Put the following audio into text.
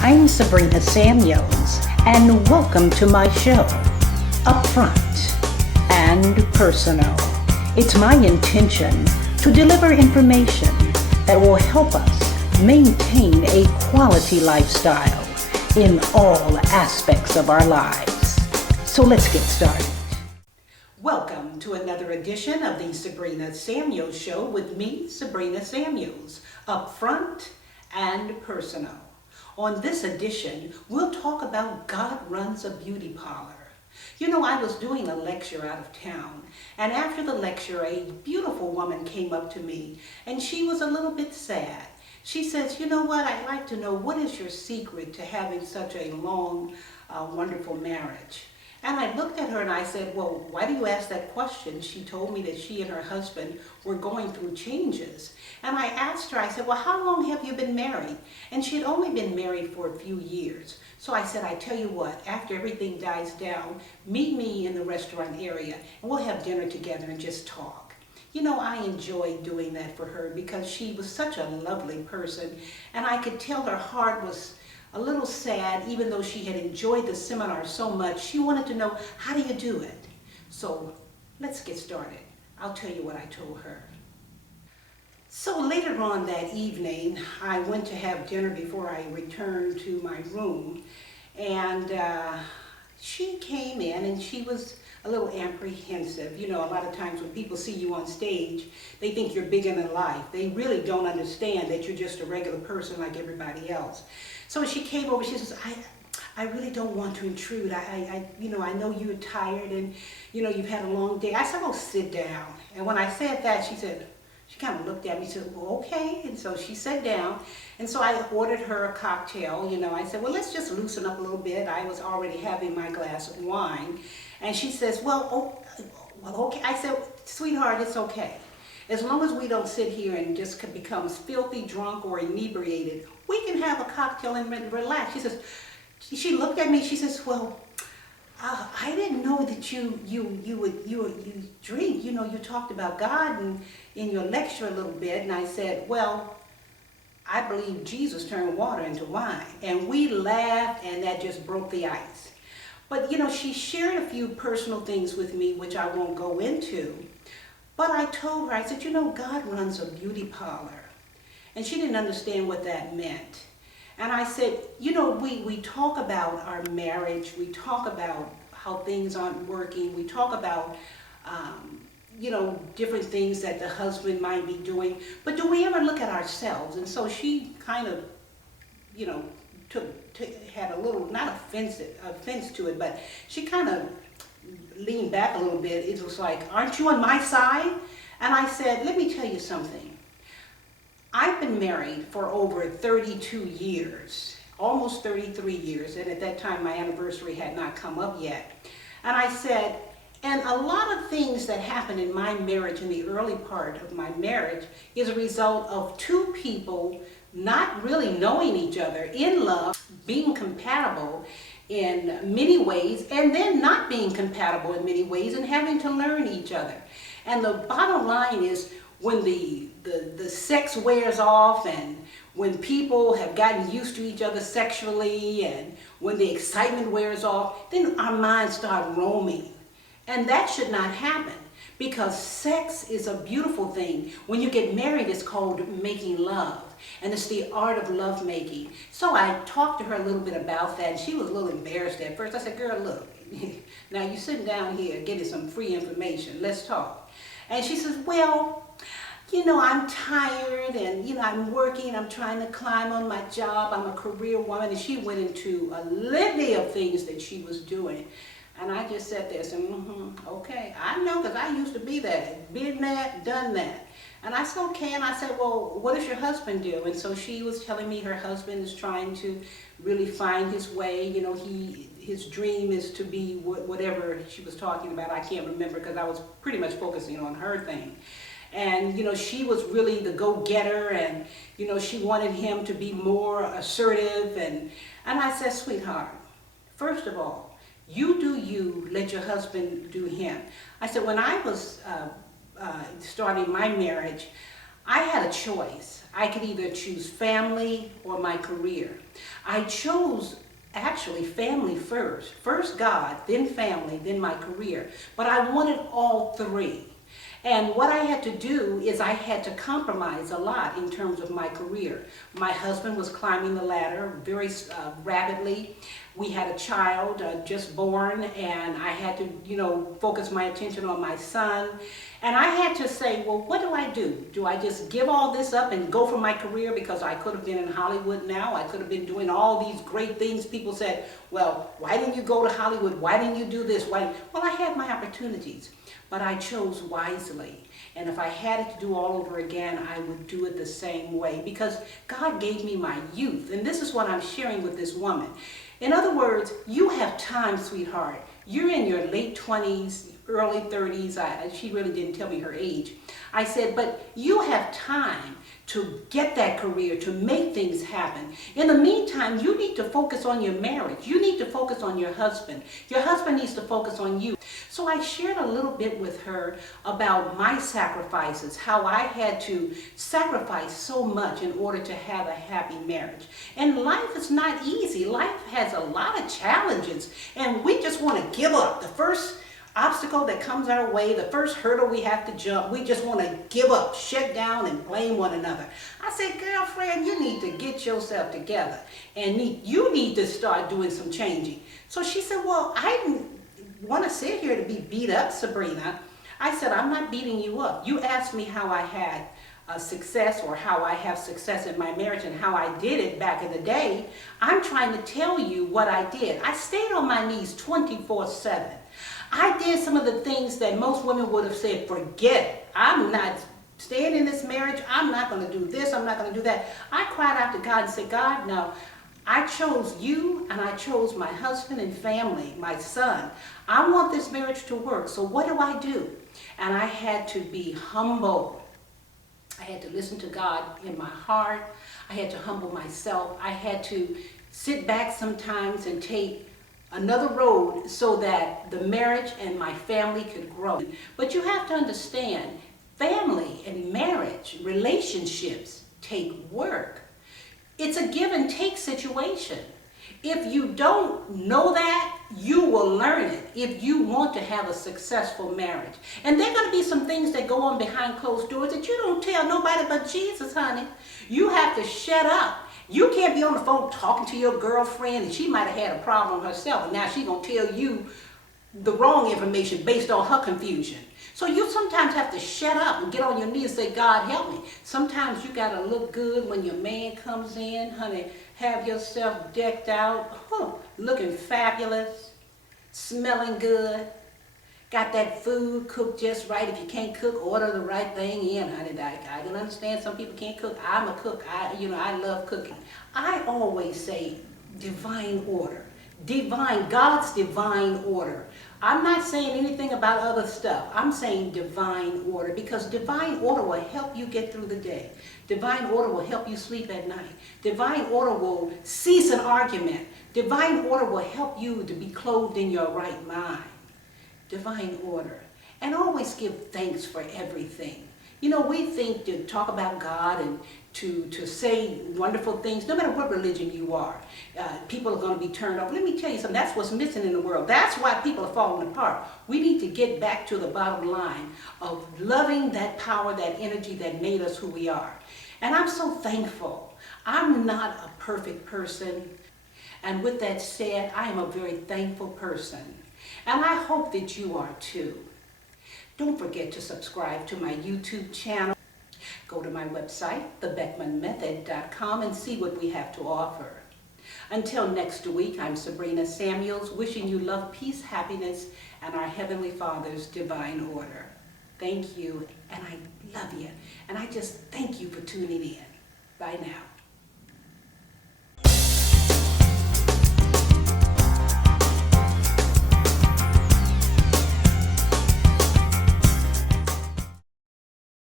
I'm Sabrina Samuels, and welcome to my show, Upfront and Personal. It's my intention to deliver information that will help us maintain a quality lifestyle in all aspects of our lives. So let's get started. Welcome to another edition of the Sabrina Samuels Show with me, Sabrina Samuels, Upfront and Personal. On this edition, we'll talk about God runs a beauty parlor. You know, I was doing a lecture out of town, and after the lecture, a beautiful woman came up to me, and she was a little bit sad. She says, you know what, I'd like to know, what is your secret to having such a long, wonderful marriage? And I looked at her and I said, well, why do you ask that question? She told me that she and her husband were going through changes. And I asked her, I said, well, how long have you been married? And she had only been married for a few years. So I said, I tell you what, after everything dies down, meet me in the restaurant area and we'll have dinner together and just talk. You know, I enjoyed doing that for her because she was such a lovely person, and I could tell her heart was a little sad. Even though she had enjoyed the seminar so much, she wanted to know, how do you do it? So let's get started. I'll tell you what I told her. So later on that evening, I went to have dinner before I returned to my room, and she came in and she was a little apprehensive. You know, a lot of times when people see you on stage, they think you're bigger than life. They really don't understand that you're just a regular person like everybody else. So she came over, she says, I really don't want to intrude. I know you're tired and, you know, you've had a long day. I said, oh, sit down. And when I said that, she kind of looked at me and said, well, okay. And so she sat down. And so I ordered her a cocktail. You know, I said, well, let's just loosen up a little bit. I was already having my glass of wine. And she says, well, okay. I said, sweetheart, it's okay. As long as we don't sit here and just become filthy drunk or inebriated, we can have a cocktail and relax. She says, she looked at me, she says, well, I didn't know that you drink. You know, you talked about God in your lecture a little bit. And I said, well, I believe Jesus turned water into wine. And we laughed, and that just broke the ice. But, you know, she shared a few personal things with me, which I won't go into. But I told her, I said, you know, God runs a beauty parlor. And she didn't understand what that meant. And I said, you know, we talk about our marriage. We talk about how things aren't working. We talk about, you know, different things that the husband might be doing. But do we ever look at ourselves? And so she kind of, you know, had a little, not offense to it, but she kind of leaned back a little bit. It was like, aren't you on my side? And I said, let me tell you something. I've been married for over 32 years, almost 33 years, and at that time my anniversary had not come up yet. And I said, and a lot of things that happened in my marriage, in the early part of my marriage, is a result of two people not really knowing each other, in love, being compatible in many ways, and then not being compatible in many ways and having to learn each other. And the bottom line is, when the sex wears off and when people have gotten used to each other sexually and when the excitement wears off, then our minds start roaming. And that should not happen, because sex is a beautiful thing. When you get married, it's called making love. And it's the art of lovemaking. So I talked to her a little bit about that, and she was a little embarrassed at first. I said, girl, look, now you're sitting down here getting some free information. Let's talk. And she says, well, you know, I'm tired, and, you know, I'm working, I'm trying to climb on my job, I'm a career woman. And she went into a litany of things that she was doing. And I just sat there and said, okay, I know, because I used to be that, been that, done that. And I said, okay. And I said, well, what does your husband do? And so she was telling me her husband is trying to really find his way. You know, his dream is to be whatever she was talking about. I can't remember, because I was pretty much focusing on her thing. And, you know, she was really the go-getter, and, you know, she wanted him to be more assertive. And I said, sweetheart, first of all, you do you, let your husband do him. I said, when I was starting my marriage, I had a choice. I could either choose family or my career. I chose actually family first. First God, then family, then my career. But I wanted all three. And what I had to do is I had to compromise a lot in terms of my career. My husband was climbing the ladder very rapidly. We had a child just born, and I had to, focus my attention on my son. And I had to say, well, what do I do? Do I just give all this up and go for my career? Because I could have been in Hollywood now. I could have been doing all these great things. People said, well, why didn't you go to Hollywood? Why didn't you do this? Well, I had my opportunities, but I chose wisely. And if I had it to do all over again, I would do it the same way, because God gave me my youth. And this is what I'm sharing with this woman. In other words, you have time, sweetheart. You're in your late 20s, early 30s. She really didn't tell me her age. I said, but you have time to get that career, to make things happen. In the meantime, you need to focus on your marriage. You need to focus on your husband. Your husband needs to focus on you. So I shared a little bit with her about my sacrifices, how I had to sacrifice so much in order to have a happy marriage. And life is not easy. Life has a lot of challenges, and we just want to give up. The first obstacle that comes our way, the first hurdle we have to jump, we just want to give up, shut down, and blame one another. I said, girlfriend, you need to get yourself together, and you need to start doing some changing. So she said, well, I didn't want to sit here to be beat up, Sabrina. I said, I'm not beating you up. You asked me how I had success, or how I have success in my marriage and how I did it back in the day. I'm trying to tell you what I did. I stayed on my knees 24/7. I did some of the things that most women would have said, forget it. I'm not staying in this marriage. I'm not going to do this. I'm not going to do that. I cried out to God and said, God, no, I chose you, and I chose my husband and family, my son. I want this marriage to work. So what do? And I had to be humble. I had to listen to God in my heart. I had to humble myself. I had to sit back sometimes and take another road so that the marriage and my family could grow. But you have to understand, family and marriage, relationships take work. It's a give and take situation. If you don't know that, you will learn it if you want to have a successful marriage. And there are going to be some things that go on behind closed doors that you don't tell nobody but Jesus, honey. You have to shut up. You can't be on the phone talking to your girlfriend, and she might have had a problem herself, and now she's going to tell you the wrong information based on her confusion. So you sometimes have to shut up and get on your knees and say, God, help me. Sometimes you got to look good when your man comes in, honey. Have yourself decked out, looking fabulous, smelling good. Got that food cooked just right. If you can't cook, order the right thing in, honey. I can understand some people can't cook. I'm a cook. I love cooking. I always say divine order. God's divine order. I'm not saying anything about other stuff. I'm saying divine order, because divine order will help you get through the day. Divine order will help you sleep at night. Divine order will cease an argument. Divine order will help you to be clothed in your right mind. Divine order. And always give thanks for everything. We think to talk about God and to say wonderful things, no matter what religion you are, people are going to be turned off. Let me tell you something, that's what's missing in the world. That's why people are falling apart. We need to get back to the bottom line of loving that power, that energy that made us who we are. And I'm so thankful. I'm not a perfect person. And with that said, I am a very thankful person. And I hope that you are too. Don't forget to subscribe to my YouTube channel. Go to my website, thebeckmanmethod.com, and see what we have to offer. Until next week, I'm Sabrina Samuels, wishing you love, peace, happiness, and our Heavenly Father's divine order. Thank you, and I love you. And I just thank you for tuning in. Bye now.